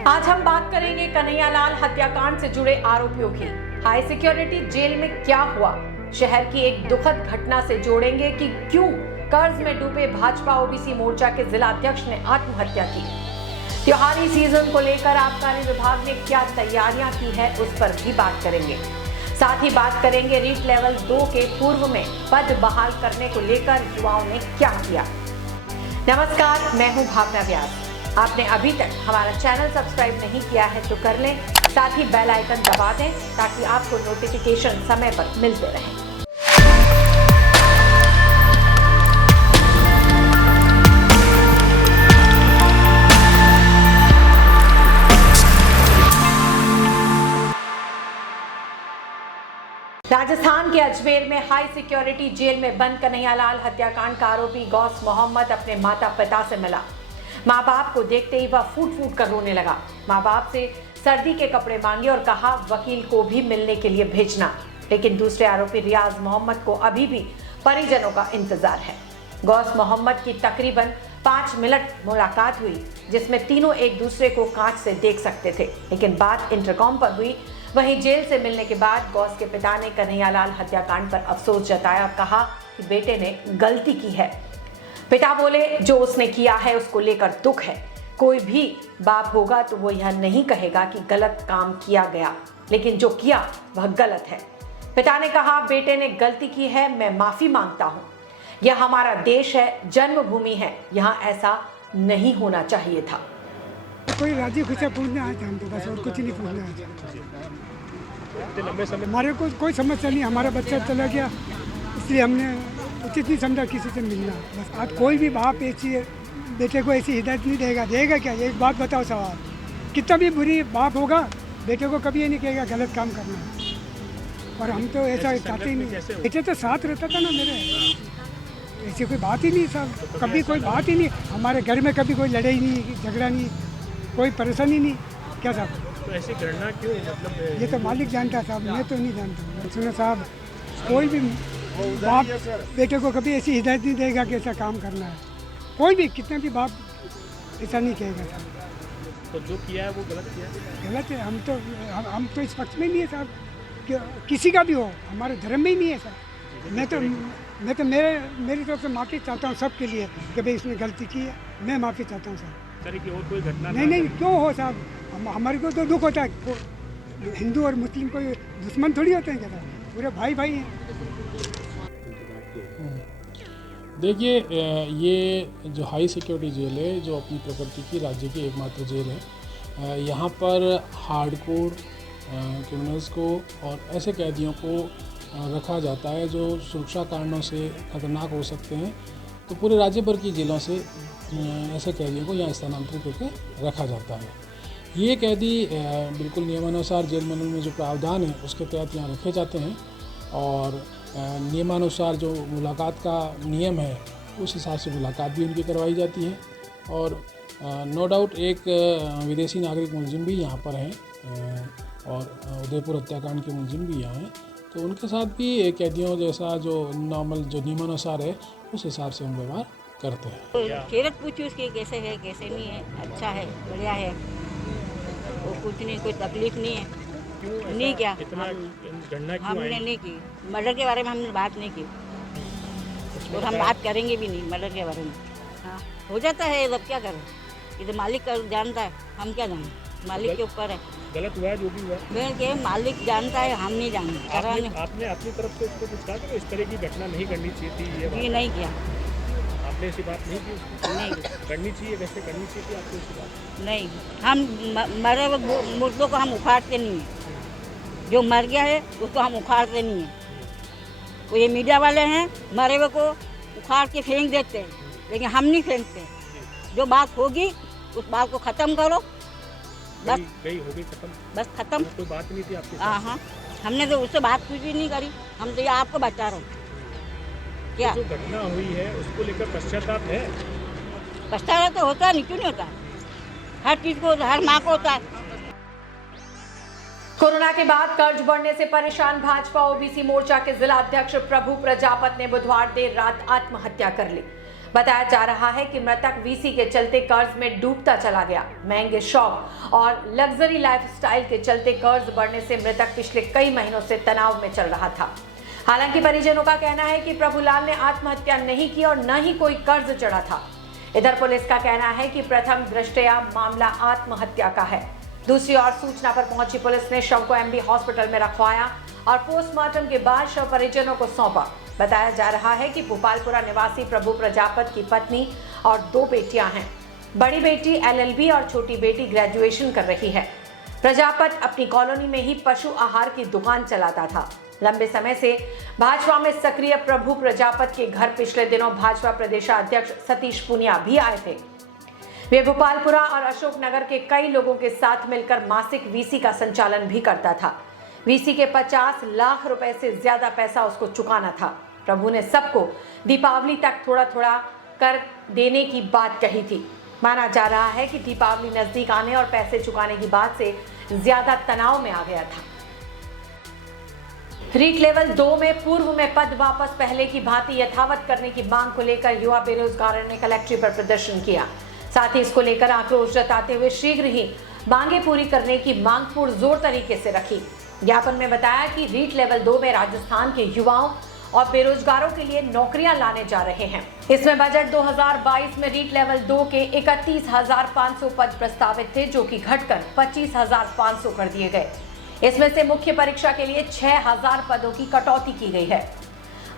आज हम बात करेंगे कन्हैयालाल हत्याकांड से जुड़े आरोपियों की। हाई सिक्योरिटी जेल में क्या हुआ, शहर की एक दुखद घटना से जोड़ेंगे कि क्यों कर्ज में डूबे भाजपा ओबीसी मोर्चा के जिला अध्यक्ष ने आत्महत्या की। त्योहारी सीजन को लेकर आबकारी विभाग ने क्या तैयारियां की है, उस पर भी बात करेंगे। साथ ही बात करेंगे रीट लेवल 2 के पूर्व में पद बहाल करने को लेकर युवाओं ने क्या किया। नमस्कार, मैं हूं भावना व्यास। आपने अभी तक हमारा चैनल सब्सक्राइब नहीं किया है तो कर लें, साथ ही बेल आइकन दबा दें ताकि आपको नोटिफिकेशन समय पर मिलते रहें। राजस्थान के अजमेर में हाई सिक्योरिटी जेल में बंद कन्हैयालाल हत्याकांड का आरोपी गौस मोहम्मद अपने माता पिता से मिला। माँ बाप को देखते ही वह फूट फूट कर रोने लगा। माँ बाप से सर्दी के कपड़े मांगे और कहा वकील को भी मिलने के लिए भेजना। लेकिन दूसरे आरोपी रियाज मोहम्मद को अभी भी परिजनों का इंतजार है। गौस मोहम्मद की तकरीबन 5 मिनट मुलाकात हुई, जिसमें तीनों एक दूसरे को कांच से देख सकते थे, लेकिन बात इंटरकॉम पर हुई। वहीं जेल से मिलने के बाद गौस के पिता ने कन्हैयालाल हत्याकांड पर अफसोस जताया और कहा कि बेटे ने गलती की है। पिता बोले जो उसने किया है उसको लेकर दुख है। कोई भी बाप होगा तो वो यह नहीं कहेगा कि गलत काम किया गया, लेकिन जो किया वह गलत है। पिता ने कहा बेटे ने गलती की है, मैं माफी मांगता हूँ। यह हमारा देश है, जन्मभूमि है, यहाँ ऐसा नहीं होना चाहिए था। कोई राजी खुशी पूछने आए थे हम तो, बस और कुछ नहीं पूछने आए थे। हमारे को कोई समस्या नहीं, हमारा बच्चा चला गया इसलिए हमने उचित नहीं समझा किसी से मिलना। बस आज कोई भी बाप ऐसी बेटे को ऐसी हिदायत नहीं देगा क्या? एक बात बताओ सवाल, कितना भी बुरी बाप होगा बेटे को कभी ये नहीं कहेगा गलत काम करना। और हम तो ऐसा चाहते ही नहीं। बेटे तो साथ रहता था ना मेरे, ऐसी कोई बात ही नहीं साहब, कभी कोई बात ही नहीं। हमारे घर में कभी कोई लड़ाई नहीं, झगड़ा नहीं, कोई परेशानी नहीं। क्या साहब तो ऐसी गणना क्यों? मतलब ये तो मालिक जानता साहब, मैं तो नहीं जानता। सुनो साहब, कोई भी बाप बेटे को कभी ऐसी हिदायत नहीं देगा कि ऐसा काम करना है। कोई भी कितने भी बाप ऐसा नहीं कहेगा साहब। तो जो किया है वो गलत किया है? गलत है। हम तो इस पक्ष में नहीं है साहब कि किसी का भी हो, हमारे धर्म में ही नहीं है साहब। मैं तो मेरी तरफ से माफ़ी चाहता हूँ सबके लिए कि भाई इसने गलती की है, मैं माफ़ी चाहता हूँ साहब। कि और कोई घटना नहीं क्यों हो साहब, हमारे को तो दुख होता है। हिंदू और मुस्लिम कोई दुश्मन थोड़ी होते हैं क्या साहब, पूरे भाई भाई हैं। देखिए, ये जो हाई सिक्योरिटी जेल है, जो अपनी प्रकृति की राज्य की एकमात्र जेल है, यहाँ पर हार्डकोर क्रिमिनल्स को और ऐसे कैदियों को रखा जाता है जो सुरक्षा कारणों से खतरनाक हो सकते हैं। तो पूरे राज्य भर की जेलों से ऐसे कैदियों को यहाँ स्थानांतरित करके रखा जाता है। ये कैदी बिल्कुल नियमानुसार जेल मैनुअल में जो प्रावधान है उसके तहत यहाँ रखे जाते हैं और नियमानुसार जो मुलाकात का नियम है उस हिसाब से मुलाकात भी उनकी करवाई जाती है। और नो डाउट एक विदेशी नागरिक मुलजिम भी यहाँ पर हैं और उदयपुर हत्याकांड के मुलजिम भी यहाँ हैं, तो उनके साथ भी कैदियों जैसा जो नॉर्मल जो नियमानुसार है उस हिसाब से हम व्यवहार करते हैं। केरत पूछी उसकी कैसे है कैसे नहीं है, अच्छा है बढ़िया है, वो कुछ नहीं, कोई तकलीफ नहीं है। नहीं क्या हमने नहीं की, मर्डर के बारे में हमने बात नहीं की और हम बात करेंगे भी नहीं मर्डर के बारे में। हाँ हो जाता है, अब क्या करें, ये तो मालिक का जानता है, हम क्या जाने, मालिक के ऊपर है। गलत हुआ है जो भी हुआ के मालिक जानता है, हम नहीं जानते। आपने अपनी तरफ से उसको कुछ कहा कि इस तरह की घटना नहीं करनी चाहिए थी? ये नहीं किया आपने ऐसी बात नहीं की? नहीं करनी चाहिए, वैसे करनी चाहिए थी आपको ऐसी बात? नहीं, हम मरे हुए मुर्दों को हम उखाड़ते नहीं हैं। जो मर गया है उसको हम उखाड़ते नहीं हैं। वो ये मीडिया वाले हैं मरे हुए को उखाड़ के फेंक देते हैं, लेकिन हम नहीं फेंकते। जो बात होगी उस बात को ख़त्म करो, बस गई होगी खत्म, बस खत्म। कोई बात नहीं थी आपके साथ? हाँ, हमने तो उससे बात कुछ भी नहीं करी, हम तो ये आपको बता रहे हैं। क्या जो घटना हुई है उसको लेकर पश्चाताप है? पछतावा तो होता नहीं, क्यों नहीं होता? हर चीज़ को हर माँ को होता है। कोरोना के बाद कर्ज बढ़ने से परेशान भाजपा ओबीसी मोर्चा के जिला अध्यक्ष प्रभु प्रजापत ने बुधवार देर रात आत्महत्या कर ली। बताया जा रहा है कि मृतक वीसी के चलते कर्ज में डूबता चला गया। महंगे शौक और लग्जरी लाइफस्टाइल के चलते कर्ज बढ़ने से मृतक पिछले कई महीनों से तनाव में चल रहा था। हालांकि परिजनों का कहना है कि प्रभुलाल ने आत्महत्या नहीं की और न ही कोई कर्ज चढ़ा था। इधर पुलिस का कहना है कि प्रथम दृष्टया मामला आत्महत्या का है। दूसरी ओर सूचना पर पहुंची पुलिस ने शव को एमबी हॉस्पिटल में रखवाया और पोस्टमार्टम के बाद शव परिजनों को सौंपा। बताया जा रहा है कि भोपालपुरा निवासी प्रभु प्रजापत की पत्नी और 2 बेटियां हैं। बड़ी बेटी LLB और छोटी बेटी ग्रेजुएशन कर रही है। प्रजापत अपनी कॉलोनी में ही पशु आहार की दुकान चलाता था। लंबे समय से भाजपा में सक्रिय प्रभु प्रजापत के घर पिछले दिनों भाजपा प्रदेशाध्यक्ष सतीश पुनिया भी आए थे। वे भोपालपुरा और अशोकनगर के कई लोगों के साथ मिलकर मासिक वीसी का संचालन भी करता था। वीसी के 50 लाख रुपए से ज्यादा पैसा उसको चुकाना था। प्रभु ने सबको दीपावली तक थोड़ा थोड़ा कर देने की बात कही थी। माना जा रहा है कि दीपावली नजदीक आने और पैसे चुकाने की बात से ज्यादा तनाव में आ गया था। रीट लेवल 2 में पूर्व में पद वापस पहले की भांति यथावत करने की मांग को लेकर युवा बेरोजगारों ने कलेक्ट्रेट पर प्रदर्शन किया। साथ ही इसको लेकर आक्रोश जताते हुए शीघ्र ही मांगे पूरी करने की मांग पुरजोर तरीके से रखी। ज्ञापन में बताया कि रीट लेवल 2 में राजस्थान के युवाओं और बेरोजगारों के लिए नौकरियां लाने जा रहे हैं। इसमें बजट 2022 में रीट लेवल 2 के 31,500 पद प्रस्तावित थे, जो कि घटकर 25,500 कर दिए गए। इसमें से मुख्य परीक्षा के लिए 6,000 पदों की कटौती की गई है।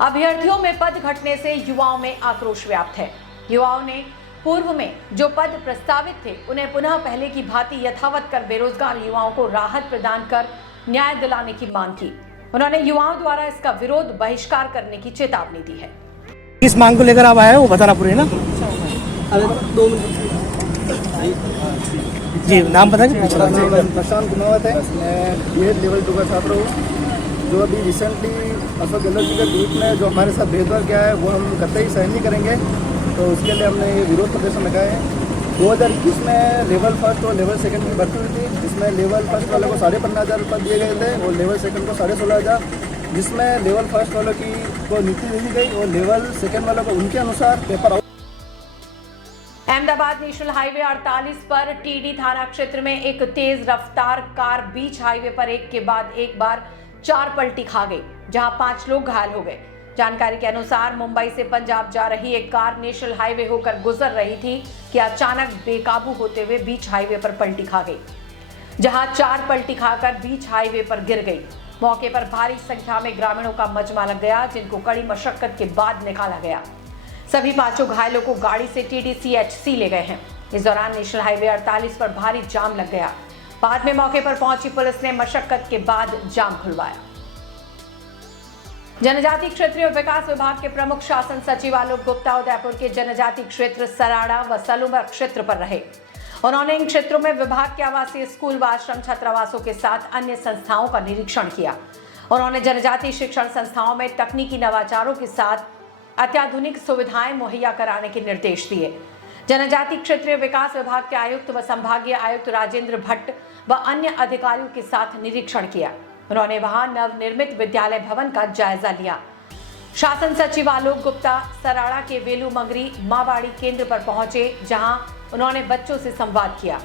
अभ्यर्थियों में पद घटने से युवाओं में आक्रोश व्याप्त है। युवाओं ने पूर्व में जो पद प्रस्तावित थे उन्हें पुनः पहले की भांति यथावत कर बेरोजगार युवाओं को राहत प्रदान कर न्याय दिलाने की मांग की। उन्होंने युवाओं द्वारा इसका विरोध बहिष्कार करने की चेतावनी दी है। इस मांग को लेकर आप आए हो बताना पूरी ना। जी नाम बताइए। प्रशांत कुमावत है, मैं BEd लेवल 2 का छात्र हूँ। जो अभी रिसेंटली अशोक गहलोत जी के ट्वीट में जो हमारे साथ भेदभाव किया है वो हम कतई सहन नहीं करेंगे। तो उसके लिए हमने ये विरोध प्रदर्शन लगाए हैं। 2021 में लेवल 1 और लेवल 2 की भर्ती हुई थी, जिसमें लेवल 1 वालों को 15,500 रुपये दिए गए थे और लेवल 2 को 16,500, जिसमें लेवल 1 वालों की को नीति दी गई और लेवल 2 वालों को उनके अनुसार पेपर। अहमदाबाद नेशनल हाईवे 48 पर टीडी थाना क्षेत्र में एक तेज रफ्तार कार बीच हाईवे पर एक के बाद एक बार 4 पलटी खा गई, जहां 5 लोग घायल हो गए। जानकारी के अनुसार मुंबई से पंजाब जा रही एक कार नेशनल हाईवे होकर गुजर रही थी कि अचानक बेकाबू होते हुए बीच हाईवे पर पलटी खा गई, जहां 4 पलटी खाकर बीच हाईवे पर गिर गई। मौके पर भारी संख्या में ग्रामीणों का मजमा लग गया, जिनको कड़ी मशक्कत के बाद निकाला गया। सभी 5 घायलों को गाड़ी से TDCHC ले गए हैं। इस दौरान नेशनल हाईवे 48 पर भारी जाम लग गया। बाद में मौके पर पहुंची पुलिस ने मशक्कत के बाद जाम खुलवाया। जनजाति क्षेत्रीय विकास विभाग के प्रमुख शासन सचिव आलोक गुप्ता उदयपुर के जनजाति क्षेत्र सराड़ा व सलूमर क्षेत्र पर रहे। उन्होंने इन क्षेत्रों में विभाग के आवासीय स्कूल व आश्रम छात्रावासों के साथ अन्य संस्थाओं का निरीक्षण किया। उन्होंने जनजाति शिक्षण संस्थाओं में तकनीकी नवाचारों के साथ अत्याधुनिक सुविधाएं मुहैया कराने के निर्देश दिए। जनजाति क्षेत्रीय विकास विभाग के आयुक्त व संभागीय आयुक्त राजेंद्र भट्ट व अन्य अधिकारियों के साथ निरीक्षण किया। उन्होंने वहां नवनिर्मित विद्यालय भवन का जायजा लिया। शासन सचिव आलोक गुप्ता सराड़ा के वेलू मंगरी मावाड़ी केंद्र पर पहुंचे, जहां उन्होंने बच्चों से संवाद किया।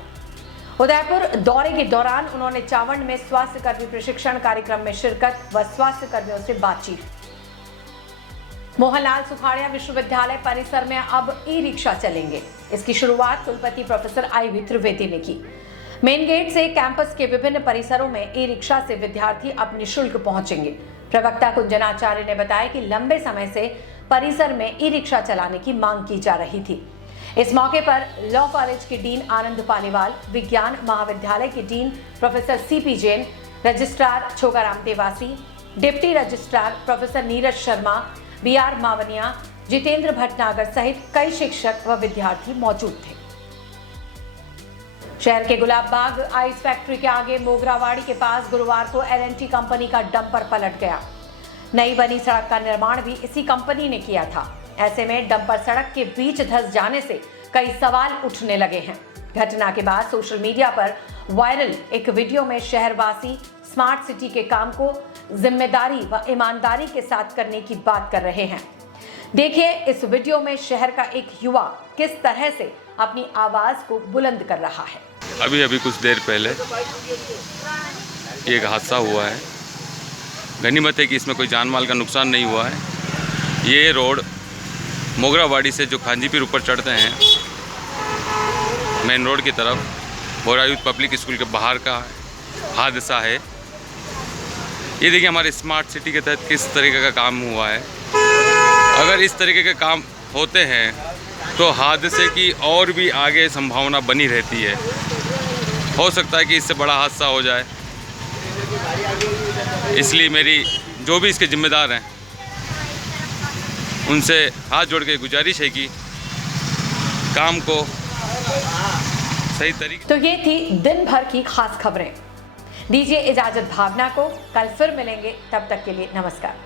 उदयपुर दौरे के दौरान उन्होंने चावंड में स्वास्थ्य कर्मी प्रशिक्षण कार्यक्रम में शिरकत व स्वास्थ्य कर्मियों से बातचीत। मोहनलाल सुखाड़िया विश्वविद्यालय परिसर में अब ई-रिक्शा चलेंगे। इसकी शुरुआत कुलपति प्रोफेसर IV त्रिवेदी ने की। मेन गेट से कैंपस के विभिन्न परिसरों में ई-रिक्शा से विद्यार्थी अब निःशुल्क पहुंचेंगे। प्रवक्ता कुंजनाचार्य ने बताया कि लंबे समय से परिसर में ई-रिक्शा चलाने की मांग की जा रही थी। इस मौके पर लॉ कॉलेज के डीन आनंद पालीवाल, विज्ञान महाविद्यालय के dean professor CP Jain, registrar Chhogaram Dewasi, deputy registrar professor Neeraj Sharma, BR Mavaniya, Jitendra Bhatnagar सहित कई शिक्षक व विद्यार्थी मौजूद थे। शहर के गुलाब बाग आइस फैक्ट्री के आगे मोगरावाड़ी के पास गुरुवार को L&T कंपनी का डंपर पलट गया। नई बनी सड़क का निर्माण भी इसी कंपनी ने किया था। ऐसे में डंपर सड़क के बीच धंस जाने से कई सवाल उठने लगे हैं। घटना के बाद सोशल मीडिया पर वायरल एक वीडियो में शहरवासी स्मार्ट सिटी के काम को जिम्मेदारी व ईमानदारी के साथ करने की बात कर रहे हैं। देखिए इस वीडियो में शहर का एक युवा किस तरह से अपनी आवाज को बुलंद कर रहा है। अभी कुछ देर पहले एक हादसा हुआ है। गनीमत है कि इसमें कोई जान माल का नुकसान नहीं हुआ है। ये रोड मोगरावाड़ी से जो खांजीपीर ऊपर चढ़ते हैं मेन रोड की तरफ, बोरा यूथ पब्लिक स्कूल के बाहर का हादसा है। ये देखिए हमारे स्मार्ट सिटी के तहत किस तरीके का काम हुआ है। अगर इस तरीके के काम होते हैं तो हादसे की और भी आगे संभावना बनी रहती है। हो सकता है कि इससे बड़ा हादसा हो जाए। इसलिए मेरी जो भी इसके जिम्मेदार हैं उनसे हाथ जोड़ के गुजारिश है कि काम को सही तरीके। तो ये थी दिन भर की खास खबरें। दीजिए इजाजत भावना को, कल फिर मिलेंगे, तब तक के लिए नमस्कार।